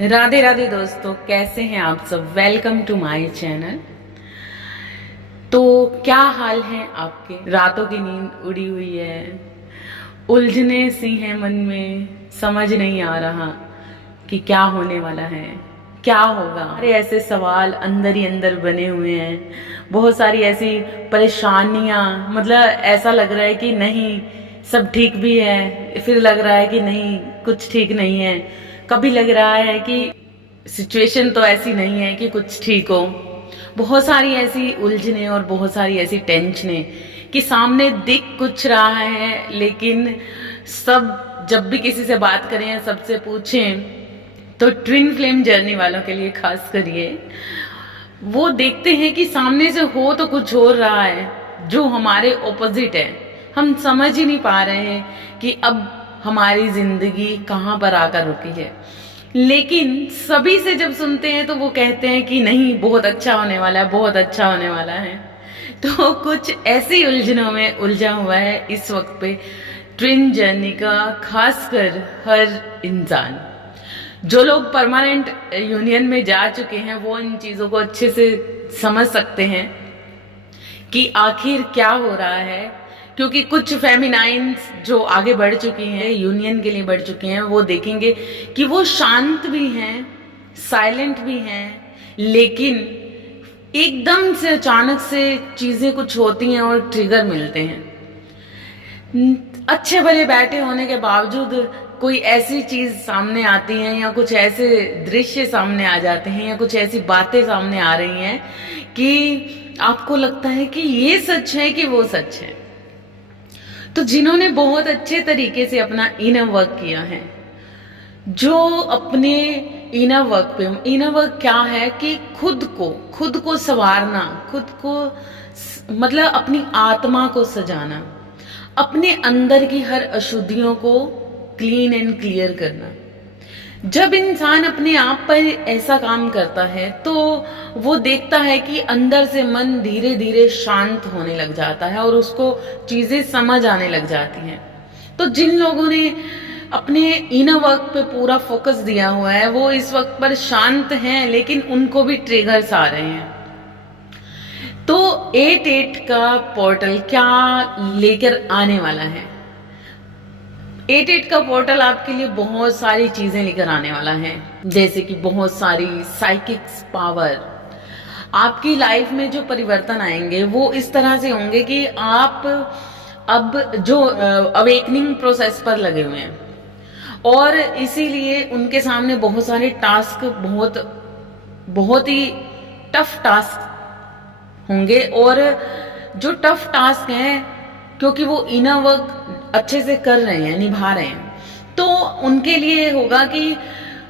राधे राधे दोस्तों, कैसे हैं आप सब। Welcome to my channel. तो क्या हाल है आपके। रातों की नींद उड़ी हुई है, उलझने सी हैं मन में, समझ नहीं आ रहा कि क्या होने वाला है, क्या होगा। सारे ऐसे सवाल अंदर ही अंदर बने हुए हैं, बहुत सारी ऐसी परेशानियां। मतलब ऐसा लग रहा है कि नहीं सब ठीक भी है, फिर लग रहा है कि नहीं कुछ ठीक नहीं है। कभी लग रहा है कि सिचुएशन तो ऐसी नहीं है कि कुछ ठीक हो। बहुत सारी ऐसी उलझने और बहुत सारी ऐसी टेंशने कि सामने दिख कुछ रहा है, लेकिन सब जब भी किसी से बात करें या सबसे पूछें तो ट्विन फ्लेम जर्नी वालों के लिए खास करिए, वो देखते हैं कि सामने से हो तो कुछ हो रहा है जो हमारे ऑपोजिट है। हम समझ ही नहीं पा रहे हैं कि अब हमारी जिंदगी कहाँ पर आकर रुकी है। लेकिन सभी से जब सुनते हैं तो वो कहते हैं कि नहीं बहुत अच्छा होने वाला है, बहुत अच्छा होने वाला है। तो कुछ ऐसी उलझनों में उलझा हुआ है इस वक्त पे ट्विन जर्नी का खासकर हर इंसान। जो लोग परमानेंट यूनियन में जा चुके हैं वो इन चीजों को अच्छे से समझ सकते हैं कि आखिर क्या हो रहा है। क्योंकि कुछ फेमिनाइंस जो आगे बढ़ चुकी हैं, यूनियन के लिए बढ़ चुके हैं, वो देखेंगे कि वो शांत भी हैं, साइलेंट भी हैं, लेकिन एकदम से अचानक से चीजें कुछ होती हैं और ट्रिगर मिलते हैं। अच्छे भले बैठे होने के बावजूद कोई ऐसी चीज सामने आती है या कुछ ऐसे दृश्य सामने आ जाते हैं या कुछ ऐसी बातें सामने आ रही हैं कि आपको लगता है कि ये सच है कि वो सच है। तो जिन्होंने बहुत अच्छे तरीके से अपना इनर वर्क किया है, जो अपने इनर वर्क क्या है कि खुद को संवारना, खुद को मतलब अपनी आत्मा को सजाना, अपने अंदर की हर अशुद्धियों को क्लीन एंड क्लियर करना। जब इंसान अपने आप पर ऐसा काम करता है तो वो देखता है कि अंदर से मन धीरे धीरे शांत होने लग जाता है और उसको चीजें समझ आने लग जाती हैं। तो जिन लोगों ने अपने इनर वर्क पे पूरा फोकस दिया हुआ है वो इस वक्त पर शांत हैं, लेकिन उनको भी ट्रिगर्स आ रहे हैं। तो 8-8 का पोर्टल क्या लेकर आने वाला है। 8-8 का पोर्टल आपके लिए बहुत सारी चीजें लेकर आने वाला है, जैसे कि बहुत सारी साइकिक्स पावर। आपकी लाइफ में जो परिवर्तन आएंगे वो इस तरह से होंगे कि आप अब जो अवेकनिंग प्रोसेस पर लगे हुए हैं और इसीलिए उनके सामने बहुत सारे टास्क, बहुत ही टफ टास्क होंगे। और जो टफ टास्क हैं, क्योंकि वो इनर वर्क अच्छे से कर रहे हैं, निभा रहे हैं, तो उनके लिए होगा कि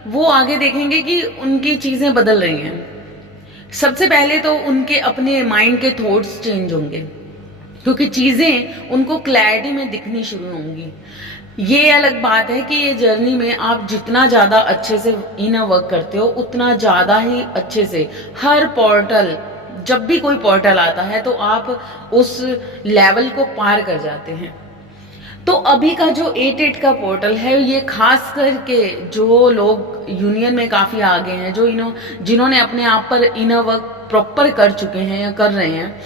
वो आगे देखेंगे कि उनकी चीजें बदल रही हैं। सबसे पहले तो उनके अपने माइंड के थॉट्स चेंज होंगे, क्योंकि चीजें उनको क्लैरिटी में दिखनी शुरू होंगी। ये अलग बात है कि ये जर्नी में आप जितना ज्यादा अच्छे से इनर वर्क करते हो उतना ज्यादा ही अच्छे से हर पोर्टल, जब भी कोई पोर्टल आता है तो आप उस लेवल को पार कर जाते हैं। तो अभी का जो 8-8 का पोर्टल है ये खास करके जो लोग यूनियन में काफी आगे हैं, जो जिन्होंने अपने आप पर इनर वर्क प्रॉपर कर चुके हैं या कर रहे हैं,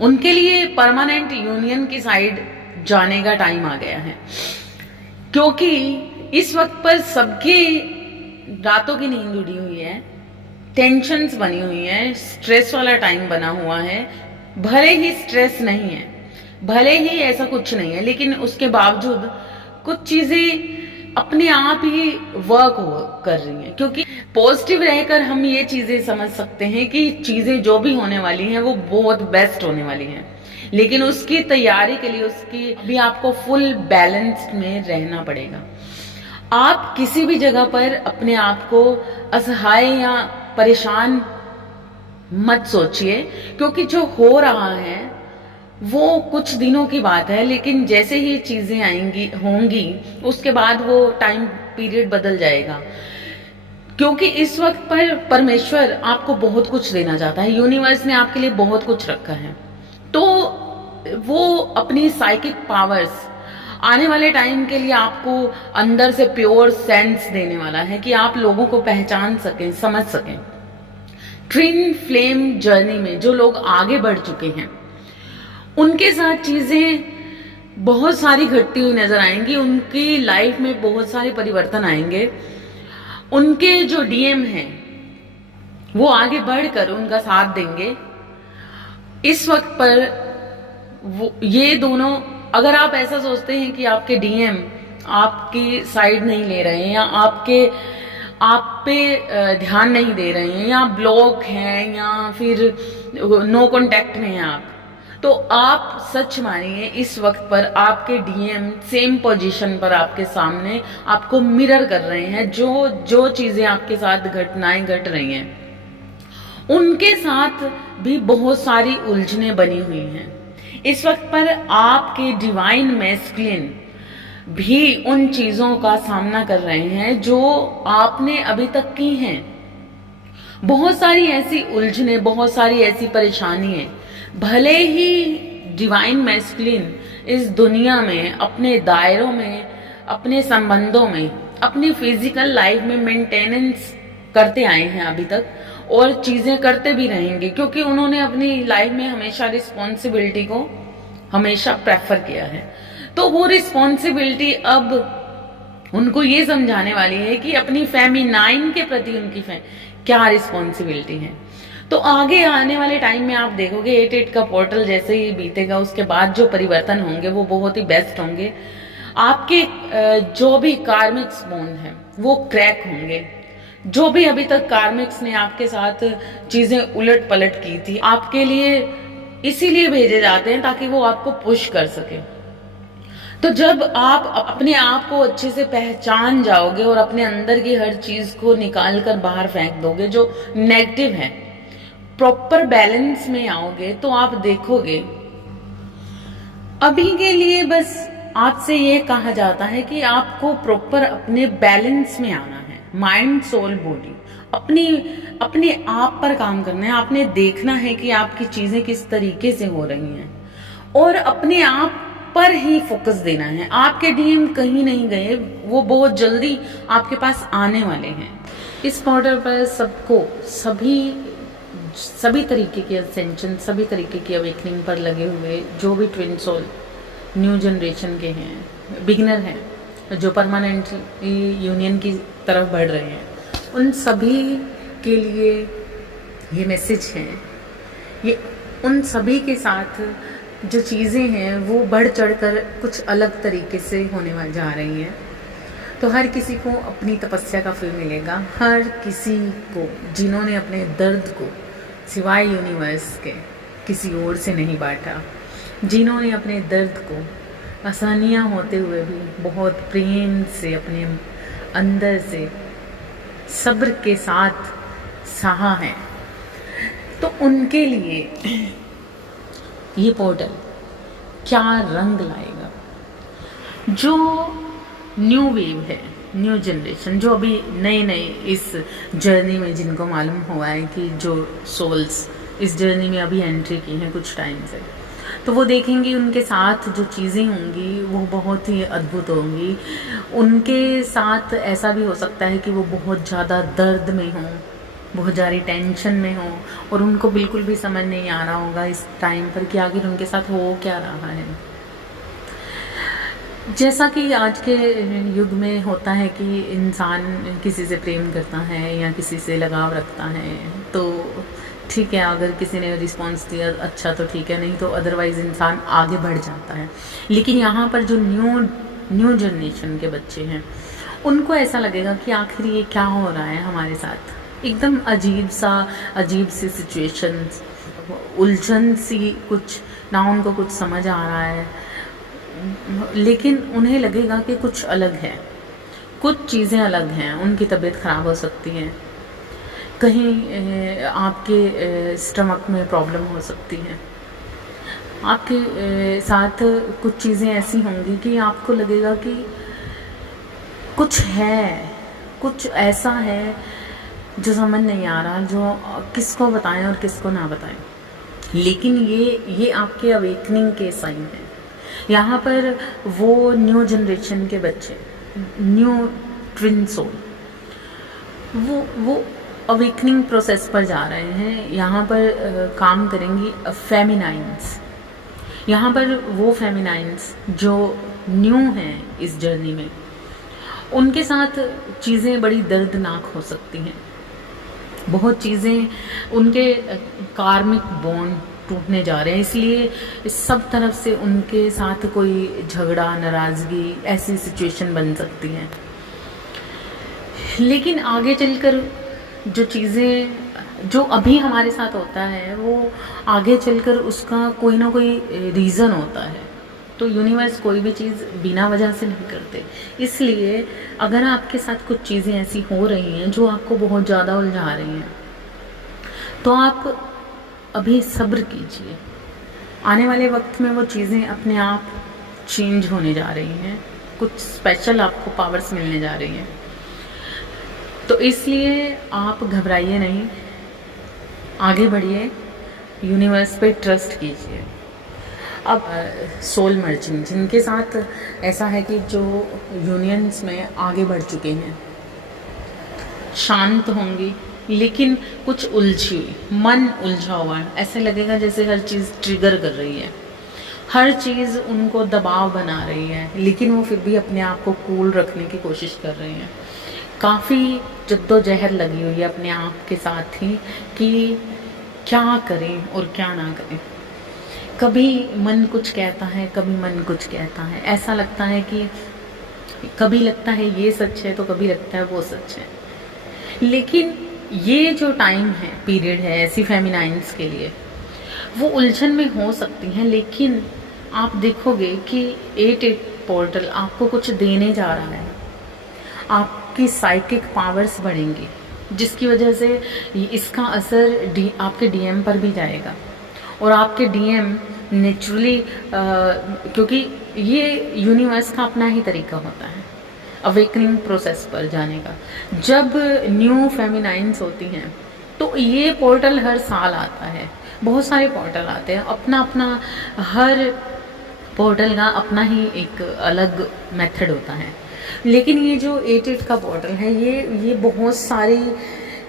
उनके लिए परमानेंट यूनियन की साइड जाने का टाइम आ गया है। क्योंकि इस वक्त पर सबकी रातों की नींद उड़ी हुई है, टेंशन्स बनी हुई है, स्ट्रेस वाला टाइम बना हुआ है। भले ही स्ट्रेस नहीं है, भले ही ऐसा कुछ नहीं है, लेकिन उसके बावजूद कुछ चीजें अपने आप ही वर्क कर रही हैं। क्योंकि पॉजिटिव रहकर हम ये चीजें समझ सकते हैं कि चीजें जो भी होने वाली हैं वो बहुत बेस्ट होने वाली हैं, लेकिन उसकी तैयारी के लिए उसकी भी आपको फुल बैलेंस्ड में रहना पड़ेगा। आप किसी भी जगह पर अपने आप को असहाय या परेशान मत सोचिए, क्योंकि जो हो रहा है वो कुछ दिनों की बात है, लेकिन जैसे ही चीजें आएंगी होंगी उसके बाद वो टाइम पीरियड बदल जाएगा। क्योंकि इस वक्त पर परमेश्वर आपको बहुत कुछ देना चाहता है, यूनिवर्स ने आपके लिए बहुत कुछ रखा है। तो वो अपनी साइकिक पावर्स आने वाले टाइम के लिए आपको अंदर से प्योर सेंस देने वाला है कि आप लोगों को पहचान सकें, समझ सकें। ट्विन फ्लेम जर्नी में जो लोग आगे बढ़ चुके हैं उनके साथ चीजें बहुत सारी घटती हुई नजर आएंगी, उनकी लाइफ में बहुत सारे परिवर्तन आएंगे। उनके जो डीएम हैं वो आगे बढ़कर उनका साथ देंगे। इस वक्त पर वो ये दोनों, अगर आप ऐसा सोचते हैं कि आपके डीएम आपकी साइड नहीं ले रहे हैं या आप पे ध्यान नहीं दे रहे हैं या ब्लॉक हैं या फिर नो कांटेक्ट में हैं आप, तो आप सच मानिए इस वक्त पर आपके डीएम सेम पोजीशन पर आपके सामने आपको मिरर कर रहे हैं। जो चीजें आपके साथ घटनाएं घट रही हैं उनके साथ भी बहुत सारी उलझनें बनी हुई हैं। इस वक्त पर आपके डिवाइन मैस्कुलिन भी उन चीजों का सामना कर रहे हैं जो आपने अभी तक की हैं। बहुत सारी ऐसी उलझनें, बहुत सारी ऐसी परेशानियां, भले ही डिवाइन मैस्कुलिन इस दुनिया में अपने दायरों में, अपने संबंधों में, अपनी फिजिकल लाइफ में मेंटेनेंस करते आए हैं अभी तक और चीजें करते भी रहेंगे, क्योंकि उन्होंने अपनी लाइफ में हमेशा रिस्पॉन्सिबिलिटी को हमेशा प्रेफर किया है। तो वो रिस्पॉन्सिबिलिटी अब उनको ये समझाने वाली है कि अपनी फेमिनाइन के प्रति उनकी क्या रिस्पॉन्सिबिलिटी है। तो आगे आने वाले टाइम में आप देखोगे 8-8 का पोर्टल जैसे ही बीतेगा उसके बाद जो परिवर्तन होंगे वो बहुत ही बेस्ट होंगे। आपके जो भी कार्मिक्स बॉन्ड है वो क्रैक होंगे। जो भी अभी तक कार्मिक्स ने आपके साथ चीजें उलट पलट की थी, आपके लिए इसीलिए भेजे जाते हैं ताकि वो आपको पुश कर सके। तो जब आप अपने आप को अच्छे से पहचान जाओगे और अपने अंदर की हर चीज को निकाल कर बाहर फेंक दोगे जो नेगेटिव है, प्रॉपर बैलेंस में आओगे, तो आप देखोगे अभी के लिए बस आपसे ये कहा जाता है कि आपको प्रॉपर अपने बैलेंस में आना है। माइंड, सोल, बॉडी, अपने आप पर काम करना है। आपने देखना है कि आपकी चीजें किस तरीके से हो रही हैं और अपने आप पर ही फोकस देना है। आपके डीएम कहीं नहीं गए, वो बहुत जल्दी आपके पास आने वाले हैं। इस पोर्टल पर सबको सभी तरीके के असेंशन, सभी तरीके की अवेकनिंग पर लगे हुए जो भी ट्विन सोल न्यू जनरेशन के हैं, बिगिनर हैं, जो परमानेंट यूनियन की तरफ बढ़ रहे हैं, उन सभी के लिए ये मैसेज है। ये उन सभी के साथ जो चीज़ें हैं वो बढ़ चढ़कर कुछ अलग तरीके से होने वाली जा रही हैं। तो हर किसी को अपनी तपस्या का फल मिलेगा। हर किसी को जिन्होंने अपने दर्द को सिवाय यूनिवर्स के किसी और से नहीं बांटा, जिन्होंने अपने दर्द को आसानियाँ होते हुए भी बहुत प्रेम से अपने अंदर से सब्र के साथ सहा है, तो उनके लिए ये पोर्टल क्या रंग लाएगा। जो न्यू वेव है, न्यू जनरेशन, जो अभी नए इस जर्नी में जिनको मालूम हुआ है कि जो सोल्स इस जर्नी में अभी एंट्री की हैं कुछ टाइम से, तो वो देखेंगे उनके साथ जो चीज़ें होंगी वो बहुत ही अद्भुत होंगी। उनके साथ ऐसा भी हो सकता है कि वो बहुत ज़्यादा दर्द में हों, बहुत ज़्यादा टेंशन में हो और उनको बिल्कुल भी समझ नहीं आ रहा होगा इस टाइम पर कि आखिर उनके साथ हो क्या रहा है। जैसा कि आज के युग में होता है कि इंसान किसी से प्रेम करता है या किसी से लगाव रखता है, तो ठीक है, अगर किसी ने रिस्पॉन्स दिया अच्छा तो ठीक है, नहीं तो अदरवाइज इंसान आगे बढ़ जाता है। लेकिन यहाँ पर जो न्यू जनरेशन के बच्चे हैं उनको ऐसा लगेगा कि आखिर ये क्या हो रहा है हमारे साथ। एकदम अजीब सी सिचुएशन, उलझन सी, कुछ ना उनको कुछ समझ आ रहा है, लेकिन उन्हें लगेगा कि कुछ अलग है, कुछ चीज़ें अलग हैं। उनकी तबीयत ख़राब हो सकती है, कहीं आपके स्टमक में प्रॉब्लम हो सकती है, आपके साथ कुछ चीज़ें ऐसी होंगी कि आपको लगेगा कि कुछ है, कुछ ऐसा है जो समझ नहीं आ रहा, जो किसको बताएं और किसको ना बताएं। लेकिन ये आपके अवेकनिंग के साइन है। यहाँ पर वो न्यू जनरेशन के बच्चे, न्यू ट्विन सोल, वो अवेकनिंग प्रोसेस पर जा रहे हैं। यहाँ पर काम करेंगी फेमिनाइंस। यहाँ पर वो फेमिनाइंस जो न्यू हैं इस जर्नी में, उनके साथ चीज़ें बड़ी दर्दनाक हो सकती हैं। बहुत चीज़ें, उनके कार्मिक बॉन्ड टूटने जा रहे हैं, इसलिए सब तरफ से उनके साथ कोई झगड़ा, नाराज़गी, ऐसी सिचुएशन बन सकती है। लेकिन आगे चलकर जो चीज़ें, जो अभी हमारे साथ होता है, वो आगे चलकर उसका कोई ना कोई रीज़न होता है। तो यूनिवर्स कोई भी चीज़ बिना वजह से नहीं करते। इसलिए अगर आपके साथ कुछ चीज़ें ऐसी हो रही हैं जो आपको बहुत ज़्यादा उलझा रही हैं, तो आप अभी सब्र कीजिए। आने वाले वक्त में वो चीज़ें अपने आप चेंज होने जा रही हैं, कुछ स्पेशल आपको पावर्स मिलने जा रही हैं। तो इसलिए आप घबराइए नहीं, आगे बढ़िए, यूनिवर्स पे ट्रस्ट कीजिए। अब सोल मर्जिंग, जिनके साथ ऐसा है कि जो यूनियंस में आगे बढ़ चुके हैं, शांत होंगी लेकिन कुछ उलझी हुई, मन उलझा हुआ है, ऐसे लगेगा जैसे हर चीज़ ट्रिगर कर रही है, हर चीज़ उनको दबाव बना रही है, लेकिन वो फिर भी अपने आप को कूल रखने की कोशिश कर रहे हैं। काफ़ी जद्दोजहद लगी हुई है अपने आप के साथ ही कि क्या करें और क्या ना करें। कभी मन कुछ कहता है, कभी मन कुछ कहता है। ऐसा लगता है कि कभी लगता है ये सच है, तो कभी लगता है वो सच है। लेकिन ये जो टाइम है, पीरियड है ऐसी फेमिनाइंस के लिए, वो उलझन में हो सकती हैं, लेकिन आप देखोगे कि 8 पोर्टल आपको कुछ देने जा रहा है। आपकी साइकिक पावर्स बढ़ेंगी, जिसकी वजह से इसका असर आपके डीएम पर भी जाएगा। और आपके डीएम नेचुरली, क्योंकि ये यूनिवर्स का अपना ही तरीका होता है अवेकनिंग प्रोसेस पर जाने का। जब न्यू फेमिनाइंस होती हैं तो ये पोर्टल हर साल आता है, बहुत सारे पोर्टल आते हैं, अपना अपना, हर पोर्टल का अपना ही एक अलग मेथड होता है। लेकिन ये जो 8 का पोर्टल है, ये बहुत सारी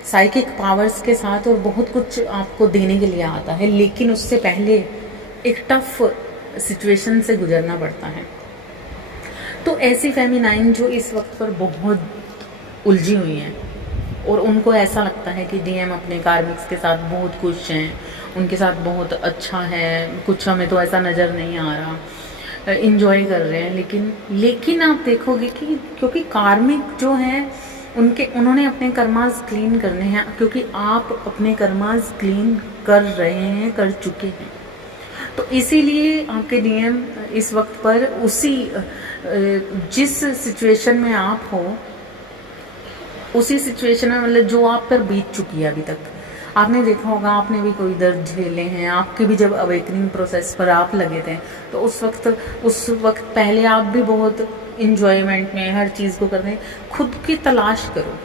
साइकिक पावर्स के साथ और बहुत कुछ आपको देने के लिए आता है, लेकिन उससे पहले एक टफ सिचुएशन से गुजरना पड़ता है। तो ऐसी फेमिनाइन जो इस वक्त पर बहुत उलझी हुई हैं और उनको ऐसा लगता है कि डीएम अपने कार्मिक्स के साथ बहुत खुश हैं, उनके साथ बहुत अच्छा है, कुछ हमें तो ऐसा नज़र नहीं आ रहा, इंजॉय कर रहे हैं। लेकिन आप देखोगे कि क्योंकि कार्मिक जो हैं उन्होंने अपने कर्मास क्लीन करने हैं, क्योंकि आप अपने कर्मास क्लीन कर रहे हैं, कर चुके हैं। तो इसीलिए आपके डीएम इस वक्त पर उसी जिस सिचुएशन में आप हो, उसी सिचुएशन में, मतलब जो आप पर बीत चुकी है अभी तक, आपने देखा होगा, आपने भी कोई दर्द झेले हैं, आपके भी जब अवेकनिंग प्रोसेस पर आप लगे थे, तो उस वक्त पहले आप भी बहुत इंजॉयमेंट में हर चीज़ को कर रहे हैं। खुद की तलाश करो,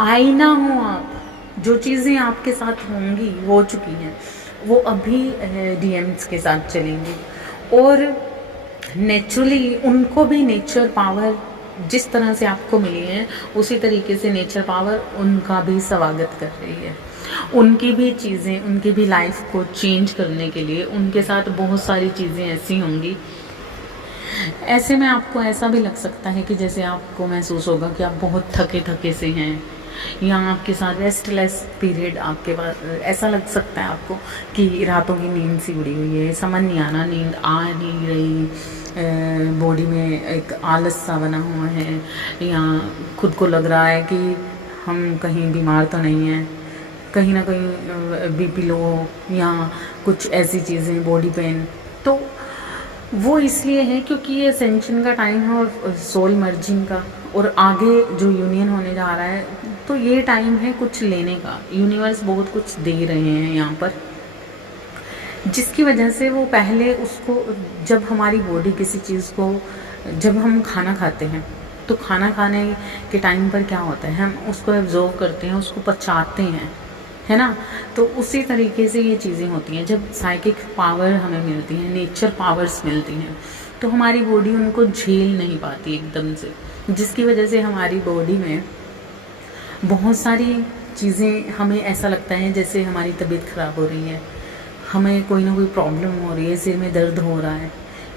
आईना हो आप। जो चीज़ें आपके साथ होंगी, हो चुकी हैं, वो अभी डीएम्स के साथ चलेंगी। और नेचुरली उनको भी नेचर पावर जिस तरह से आपको मिली है, उसी तरीके से नेचर पावर उनका भी स्वागत कर रही है। उनकी भी चीज़ें, उनकी भी लाइफ को चेंज करने के लिए उनके साथ बहुत सारी चीज़ें ऐसी होंगी। ऐसे में आपको ऐसा भी लग सकता है कि जैसे आपको महसूस होगा कि आप बहुत थके थके से हैं, या आपके साथ रेस्टलेस पीरियड आपके पास, ऐसा लग सकता है आपको कि रातों की नींद सी उड़ी हुई है, समझ नहीं आना, नींद आ नहीं रही, बॉडी में एक आलस सा बना हुआ है, या खुद को लग रहा है कि हम कहीं बीमार तो नहीं हैं, कहीं ना कहीं बीपी लो या कुछ ऐसी चीज़ें, बॉडी पेन। तो वो इसलिए है क्योंकि ये असेंशन का टाइम है और सोल मर्जिंग का, और आगे जो यूनियन होने जा रहा है, तो ये टाइम है कुछ लेने का। यूनिवर्स बहुत कुछ दे रहे हैं यहाँ पर, जिसकी वजह से वो पहले उसको, जब हमारी बॉडी किसी चीज़ को, जब हम खाना खाते हैं, तो खाना खाने के टाइम पर क्या होता है, हम उसको एब्जॉर्व करते हैं, उसको पचाते हैं, है ना। तो उसी तरीके से ये चीज़ें होती हैं। जब साइकिक पावर हमें मिलती है, नेचर पावर्स मिलती हैं, तो हमारी बॉडी उनको झेल नहीं पाती एकदम से, जिसकी वजह से हमारी बॉडी में बहुत सारी चीज़ें, हमें ऐसा लगता है जैसे हमारी तबीयत ख़राब हो रही है, हमें कोई ना कोई प्रॉब्लम हो रही है, सिर में दर्द हो रहा है,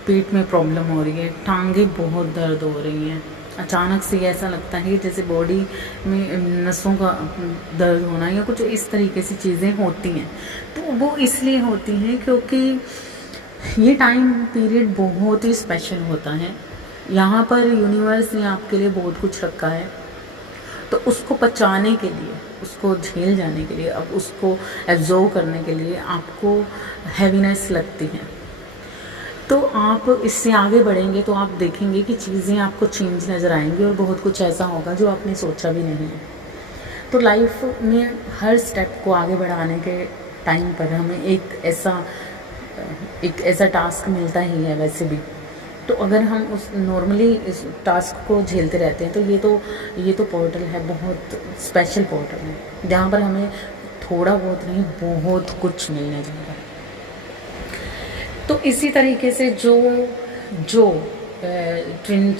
पेट में प्रॉब्लम हो रही है, टांगें बहुत दर्द हो रही हैं। अचानक से ऐसा लगता है जैसे बॉडी में नसों का दर्द होना या कुछ इस तरीके से चीज़ें होती हैं। तो वो इसलिए होती हैं क्योंकि ये टाइम पीरियड बहुत ही स्पेशल होता है। यहाँ पर यूनिवर्स ने आपके लिए बहुत कुछ रखा है, तो उसको पचाने के लिए, उसको झेल जाने के लिए, अब उसको एब्जॉर्व करने के लिए आपको हैवीनेस लगती है। तो आप इससे आगे बढ़ेंगे तो आप देखेंगे कि चीज़ें आपको चेंज नज़र आएंगी और बहुत कुछ ऐसा होगा जो आपने सोचा भी नहीं है। तो लाइफ में हर स्टेप को आगे बढ़ाने के टाइम पर हमें एक ऐसा टास्क मिलता ही है वैसे भी। तो अगर हम उस नॉर्मली इस टास्क को झेलते रहते हैं तो ये तो पोर्टल है, बहुत स्पेशल पोर्टल है, जहाँ पर हमें थोड़ा बहुत नहीं बहुत कुछ मिलने जाएगा। तो इसी तरीके से जो ट्विन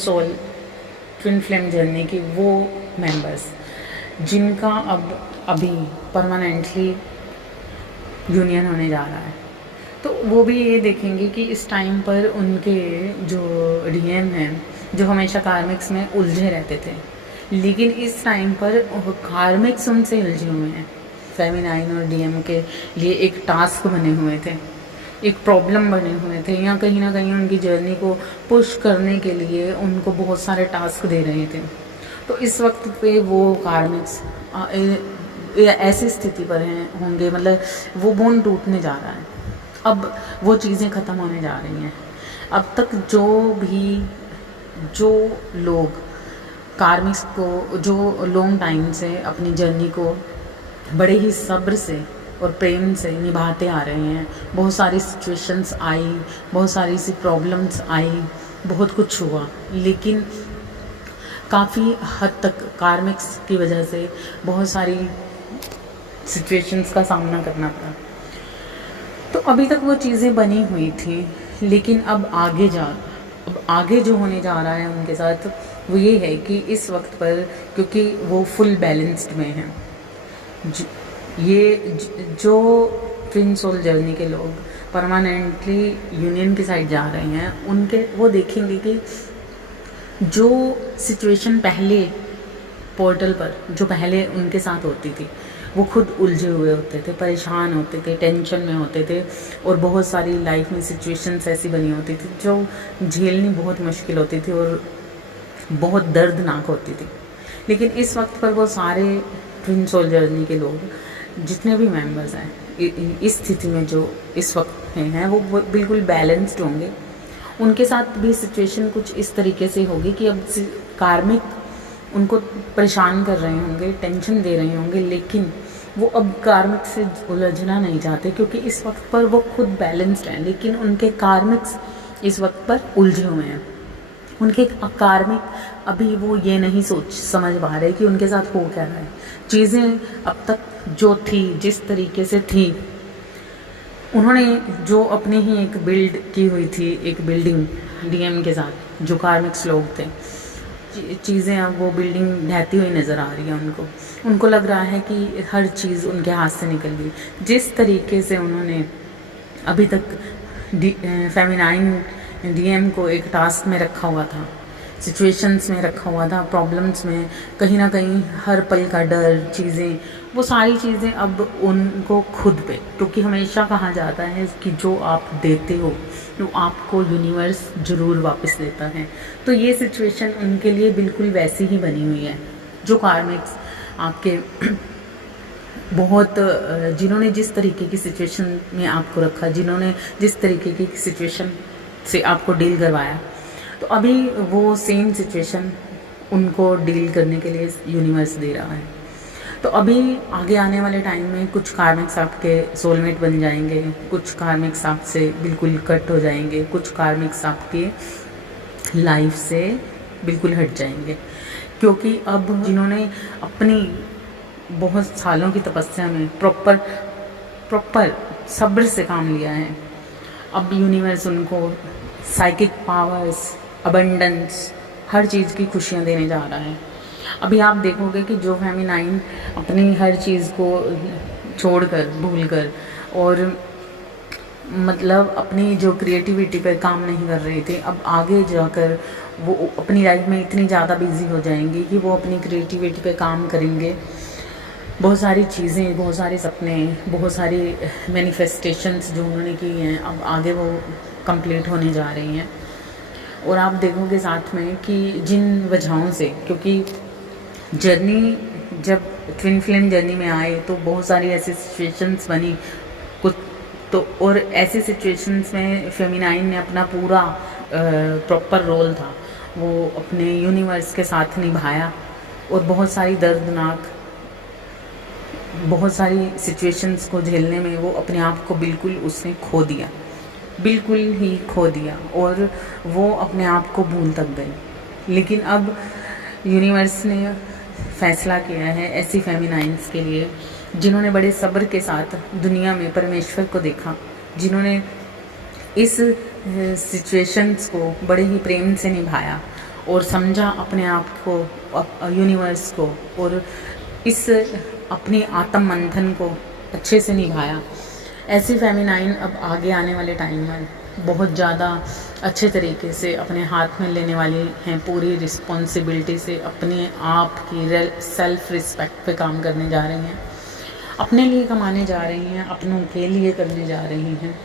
फ्लेम जर्नी की वो मेंबर्स जिनका अभी परमानेंटली यूनियन होने जा रहा है, तो वो भी ये देखेंगे कि इस टाइम पर उनके जो डीएम हैं, जो हमेशा कार्मिक्स में उलझे रहते थे, लेकिन इस टाइम पर कार्मिक्स उनसे उलझे हुए हैं। फेमिनाइन और डीएम के लिए एक टास्क बने हुए थे, एक प्रॉब्लम बने हुए थे, या कहीं ना कहीं उनकी जर्नी को पुश करने के लिए उनको बहुत सारे टास्क दे रहे थे। तो इस वक्त पे वो कार्मिक्स ऐसी स्थिति पर होंगे, मतलब वो बोन टूटने जा रहा है, अब वो चीज़ें ख़त्म होने जा रही हैं। अब तक जो लोग कार्मिक्स को जो लॉन्ग टाइम से अपनी जर्नी को बड़े ही सब्र से और प्रेम से निभाते आ रहे हैं, बहुत सारी सिचुएशंस आई, बहुत सारी सी प्रॉब्लम्स आई, बहुत कुछ हुआ, लेकिन काफ़ी हद तक कार्मिक्स की वजह से बहुत सारी सिचुएशंस का सामना करना पड़ा। तो अभी तक वो चीज़ें बनी हुई थी, लेकिन अब आगे जो होने जा रहा है उनके साथ वो ये है कि इस वक्त पर, क्योंकि वो फुल बैलेंस्ड में हैं, जो ट्विन सोल जर्नी के लोग परमानेंटली यूनियन की साइड जा रहे हैं, वो देखेंगे कि जो सिचुएशन पहले पोर्टल पर जो पहले उनके साथ होती थी, वो खुद उलझे हुए होते थे, परेशान होते थे, टेंशन में होते थे, और बहुत सारी लाइफ में सिचुएशंस ऐसी बनी होती थी जो झेलनी बहुत मुश्किल होती थी और बहुत दर्दनाक होती थी। लेकिन इस वक्त पर वो सारे ट्विन सोल जर्नी के लोग, जितने भी मेंबर्स हैं इस स्थिति में जो इस वक्त हैं, वो बिल्कुल बैलेंस्ड होंगे। उनके साथ भी सिचुएशन कुछ इस तरीके से होगी कि अब कार्मिक उनको परेशान कर रहे होंगे, टेंशन दे रहे होंगे, लेकिन वो अब कार्मिक से उलझना नहीं चाहते, क्योंकि इस वक्त पर वो खुद बैलेंस्ड हैं, लेकिन उनके कार्मिक्स इस वक्त पर उलझे हुए हैं। उनके कार्मिक अभी वो ये नहीं समझ पा रहे कि उनके साथ हो क्या रहा है। चीज़ें अब तक जो थी, जिस तरीके से थी, उन्होंने जो अपनी ही एक बिल्ड की हुई थी, एक बिल्डिंग डीएम के साथ, जो कार्मिक्स लोग थे, चीज़ें अब वो बिल्डिंग ढहती हुई नज़र आ रही है। उनको लग रहा है कि हर चीज़ उनके हाथ से निकल गई। जिस तरीके से उन्होंने अभी तक फेमिनाइन डीएम को एक टास्क में रखा हुआ था, सिचुएशंस में रखा हुआ था, प्रॉब्लम्स में, कहीं ना कहीं हर पल का डर, चीज़ें, वो सारी चीज़ें अब उनको खुद पे, क्योंकि हमेशा कहा जाता है कि जो आप देते हो तो आपको यूनिवर्स ज़रूर वापस देता है। तो ये सिचुएशन उनके लिए बिल्कुल वैसी ही बनी हुई है। जो कार्मिक्स आपके बहुत, जिन्होंने जिस तरीके की सिचुएशन में आपको रखा, जिन्होंने जिस तरीके की सिचुएशन से आपको डील करवाया, तो अभी वो सेम सिचुएशन उनको डील करने के लिए यूनिवर्स दे रहा है। तो अभी आगे आने वाले टाइम में कुछ कार्मिक्स आपके सोलमेट बन जाएंगे, कुछ कार्मिक्स आपसे बिल्कुल कट हो जाएंगे, कुछ कार्मिक्स आपके लाइफ से बिल्कुल हट जाएंगे, क्योंकि अब जिन्होंने अपनी बहुत सालों की तपस्या में प्रॉपर सब्र से काम लिया है, अब यूनिवर्स उनको साइकिक पावर्स, अबंडेंस, हर चीज़ की खुशियाँ देने जा रहा है। अभी आप देखोगे कि जो फेमिनाइन अपनी हर चीज़ को छोड़कर, भूलकर और मतलब अपनी जो क्रिएटिविटी पर काम नहीं कर रहे थे, अब आगे जाकर वो अपनी लाइफ में इतनी ज़्यादा बिजी हो जाएंगी कि वो अपनी क्रिएटिविटी पे काम करेंगे। बहुत सारी चीज़ें, बहुत सारे सपने, बहुत सारी मैनिफेस्टेशंस जो उन्होंने की हैं, अब आगे वो कंप्लीट होने जा रही हैं। और आप देखोगे साथ में कि जिन वजहों से, क्योंकि जर्नी जब ट्विन फ्लेम जर्नी में आए तो बहुत सारी ऐसी सिचुएशंस बनी कुछ तो, और ऐसी सिचुएशंस में फेमिनाइन ने अपना पूरा प्रॉपर रोल था वो अपने यूनिवर्स के साथ निभाया। और बहुत सारी दर्दनाक, बहुत सारी सिचुएशंस को झेलने में वो अपने आप को बिल्कुल उसने खो दिया, बिल्कुल ही खो दिया, और वो अपने आप को भूल तक गई। लेकिन अब यूनिवर्स ने फैसला किया है ऐसी फेमिनाइंस के लिए जिन्होंने बड़े सब्र के साथ दुनिया में परमेश्वर को देखा, जिन्होंने इस सिचुएशंस को बड़े ही प्रेम से निभाया और समझा अपने आप को, यूनिवर्स को, और इस अपने आत्म मंथन को अच्छे से निभाया। ऐसी फेमिनाइन अब आगे आने वाले टाइम में बहुत ज़्यादा अच्छे तरीके से अपने हाथ में लेने वाली हैं, पूरी रिस्पॉन्सिबिलिटी से अपने आप की सेल्फ रिस्पेक्ट पे काम करने जा रही हैं, अपने लिए कमाने जा रही हैं, अपनों के लिए करने जा रही हैं।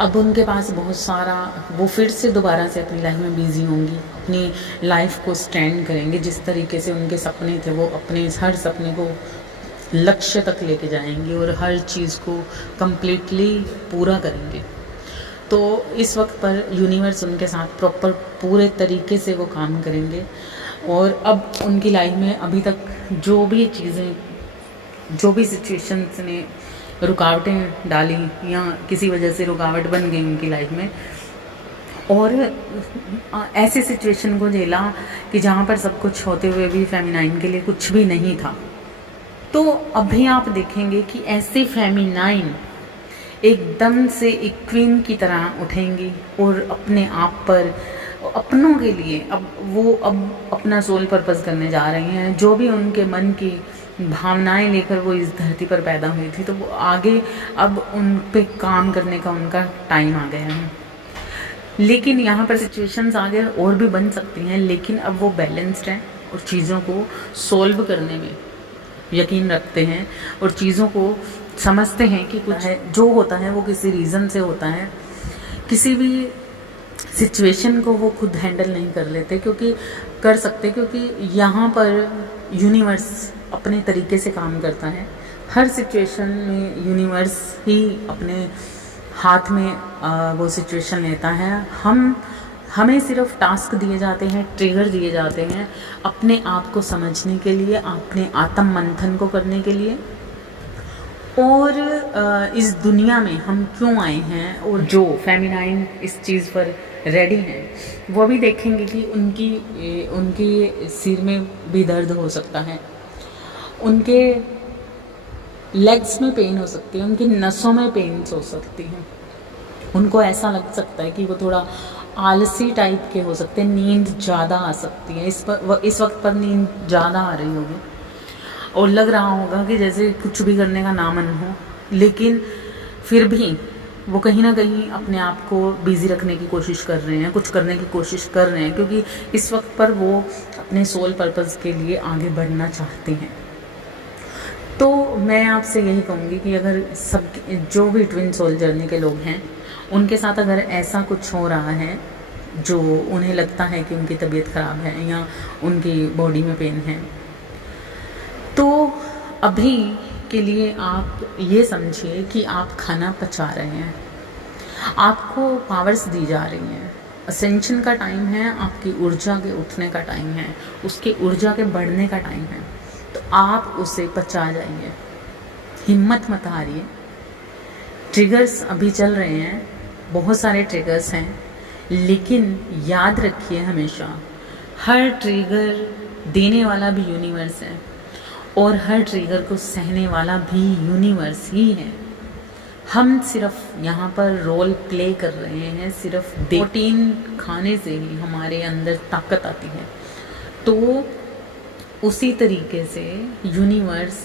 अब उनके पास बहुत सारा, वो फिर से दोबारा से अपनी लाइफ में बिजी होंगी, अपनी लाइफ को स्टैंड करेंगे। जिस तरीके से उनके सपने थे वो अपने हर सपने को लक्ष्य तक लेके जाएंगे और हर चीज़ को कम्प्लीटली पूरा करेंगे। तो इस वक्त पर यूनिवर्स उनके साथ प्रॉपर पूरे तरीके से वो काम करेंगे। और अब उनकी लाइफ में अभी तक जो भी चीज़ें, जो भी सिचुएशंस ने रुकावटें डाली या किसी वजह से रुकावट बन गई उनकी लाइफ में, और ऐसे सिचुएशन को झेला कि जहाँ पर सब कुछ होते हुए भी फेमिनाइन के लिए कुछ भी नहीं था। तो अभी आप देखेंगे कि ऐसे फेमिनाइन एकदम से एक क्वीन की तरह उठेंगी और अपने आप पर, अपनों के लिए अब अपना सोल पर्पस करने जा रही हैं। जो भी उनके मन की भावनाएं लेकर वो इस धरती पर पैदा हुई थी, तो वो आगे अब उन पे काम करने का उनका टाइम आ गया है। लेकिन यहाँ पर सिचुएशंस आगे और भी बन सकती हैं, लेकिन अब वो बैलेंस्ड हैं और चीज़ों को सोल्व करने में यकीन रखते हैं और चीज़ों को समझते हैं कि कुछ है जो होता है वो किसी रीज़न से होता है। किसी भी सिचुएशन को वो खुद हैंडल नहीं कर लेते, क्योंकि यहाँ पर यूनिवर्स अपने तरीके से काम करता है। हर सिचुएशन में यूनिवर्स ही अपने हाथ में वो सिचुएशन लेता है। हमें सिर्फ टास्क दिए जाते हैं, ट्रिगर दिए जाते हैं अपने आप को समझने के लिए, अपने आत्म मंथन को करने के लिए, और इस दुनिया में हम क्यों आए हैं। और जो फेमिनाइन इस चीज़ पर रेडी हैं वो भी देखेंगे कि उनकी सिर में भी दर्द हो सकता है, उनके लेग्स में पेन हो सकती है, उनकी नसों में पेन हो सकती हैं, उनको ऐसा लग सकता है कि वो थोड़ा आलसी टाइप के हो सकते हैं, नींद ज़्यादा आ सकती है। इस वक्त पर नींद ज़्यादा आ रही होगी और लग रहा होगा कि जैसे कुछ भी करने का नामन हो, लेकिन फिर भी वो कहीं ना कहीं अपने आप को बिज़ी रखने की कोशिश कर रहे हैं, कुछ करने की कोशिश कर रहे हैं, क्योंकि इस वक्त पर वो अपने सोल पर्पस के लिए आगे बढ़ना चाहते हैं। तो मैं आपसे यही कहूँगी कि अगर सब जो भी ट्विन सोल जर्नी के लोग हैं उनके साथ अगर ऐसा कुछ हो रहा है जो उन्हें लगता है कि उनकी तबीयत ख़राब है या उनकी बॉडी में पेन है, तो अभी के लिए आप ये समझिए कि आप खाना पचा रहे हैं, आपको पावर्स दी जा रही हैं, असेंशन का टाइम है, आपकी ऊर्जा के उठने का टाइम है, उसकी ऊर्जा के बढ़ने का टाइम है। तो आप उसे पचा जाइए, हिम्मत मत हारिए। ट्रिगर्स अभी चल रहे हैं, बहुत सारे ट्रिगर्स हैं, लेकिन याद रखिए हमेशा हर ट्रिगर देने वाला भी यूनिवर्स है और हर ट्रिगर को सहने वाला भी यूनिवर्स ही है। हम सिर्फ यहाँ पर रोल प्ले कर रहे हैं, सिर्फ प्रोटीन खाने से ही हमारे अंदर ताकत आती है। तो उसी तरीके से यूनिवर्स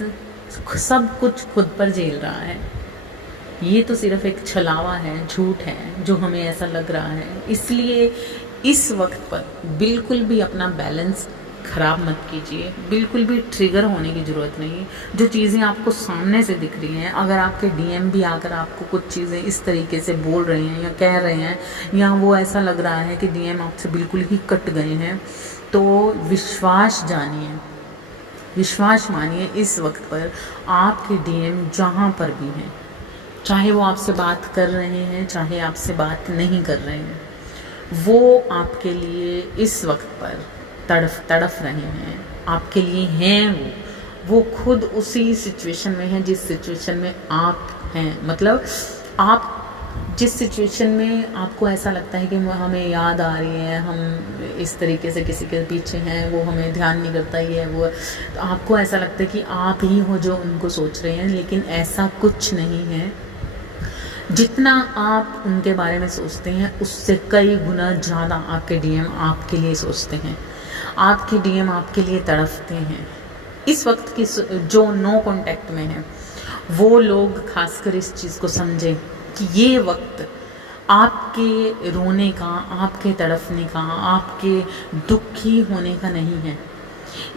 सब कुछ खुद पर झेल रहा है। ये तो सिर्फ एक छलावा है, झूठ है जो हमें ऐसा लग रहा है। इसलिए इस वक्त पर बिल्कुल भी अपना बैलेंस खराब मत कीजिए, बिल्कुल भी ट्रिगर होने की ज़रूरत नहीं। जो चीज़ें आपको सामने से दिख रही हैं, अगर आपके डीएम भी आकर आपको कुछ चीज़ें इस तरीके से बोल रहे हैं या कह रहे हैं, या वो ऐसा लग रहा है कि डीएम आपसे बिल्कुल ही कट गए हैं, तो विश्वास जानिए, विश्वास मानिए। इस वक्त पर आपके डीएम जहाँ पर भी हैं, चाहे वो आपसे बात कर रहे हैं, चाहे आपसे बात नहीं कर रहे हैं, वो आपके लिए इस वक्त पर तड़फ रहे हैं, आपके लिए हैं। वो खुद उसी सिचुएशन में हैं जिस सिचुएशन में आप हैं। मतलब आप जिस सिचुएशन में आपको ऐसा लगता है कि हमें याद आ रही है, हम इस तरीके से किसी के पीछे हैं, वो हमें ध्यान नहीं करता, ये है वो, तो आपको ऐसा लगता है कि आप ही हो जो उनको सोच रहे हैं, लेकिन ऐसा कुछ नहीं है। जितना आप उनके बारे में सोचते हैं उससे कई गुना ज़्यादा आपके डीएम आपके लिए सोचते हैं, आपके डीएम आपके लिए तड़फते हैं। इस वक्त की जो नो कांटेक्ट में है वो लोग खासकर इस चीज़ को समझें कि ये वक्त आपके रोने का, आपके तड़फने का, आपके दुखी होने का नहीं है।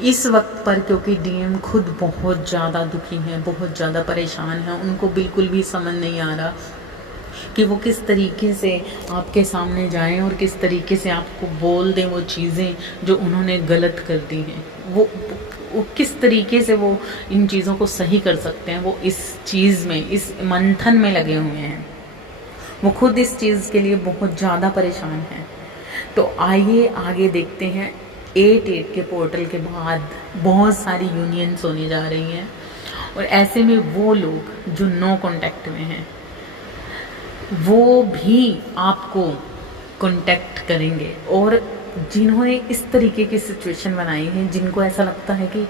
इस वक्त पर क्योंकि डीएम खुद बहुत ज़्यादा दुखी हैं, बहुत ज़्यादा परेशान हैं, उनको बिल्कुल भी समझ नहीं आ रहा कि वो किस तरीके से आपके सामने जाएं और किस तरीके से आपको बोल दें वो चीज़ें जो उन्होंने गलत कर दी हैं। वो किस तरीके से वो इन चीज़ों को सही कर सकते हैं। वो इस चीज़ में, इस मंथन में लगे हुए हैं। वो खुद इस चीज़ के लिए बहुत ज़्यादा परेशान हैं। तो आइए आगे देखते हैं। 8/8 के पोर्टल के बाद बहुत सारी यूनियंस होने जा रही हैं, और ऐसे में वो लोग जो नो कांटेक्ट में हैं वो भी आपको कांटेक्ट करेंगे। और जिन्होंने इस तरीके की सिचुएशन बनाई है, जिनको ऐसा लगता है कि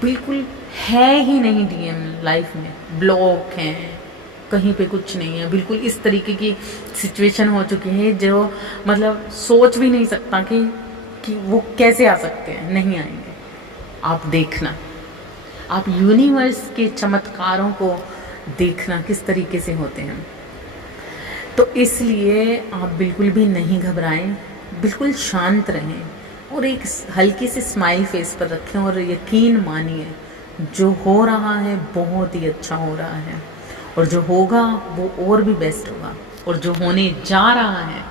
बिल्कुल है ही नहीं डीएम लाइफ में, ब्लॉक हैं, कहीं पे कुछ नहीं है, बिल्कुल इस तरीके की सिचुएशन हो चुकी है जो मतलब सोच भी नहीं सकता कि वो कैसे आ सकते हैं, नहीं आएंगे। आप देखना, आप यूनिवर्स के चमत्कारों को देखना किस तरीके से होते हैं। तो इसलिए आप बिल्कुल भी नहीं घबराएं, बिल्कुल शांत रहें और एक हल्की सी स्माइल फेस पर रखें, और यकीन मानिए जो हो रहा है बहुत ही अच्छा हो रहा है, और जो होगा वो और भी बेस्ट होगा, और जो होने जा रहा है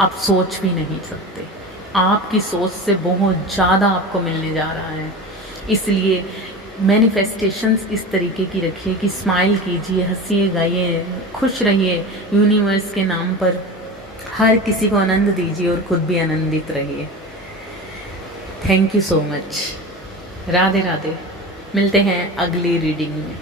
आप सोच भी नहीं सकते। आपकी सोच से बहुत ज़्यादा आपको मिलने जा रहा है। इसलिए मैनिफेस्टेशंस इस तरीके की रखिए कि स्माइल कीजिए, हंसिए, गाइए, खुश रहिए। यूनिवर्स के नाम पर हर किसी को आनंद दीजिए और खुद भी आनंदित रहिए। Thank you so much. Radhe Radhe. मिलते हैं अगली रीडिंग में।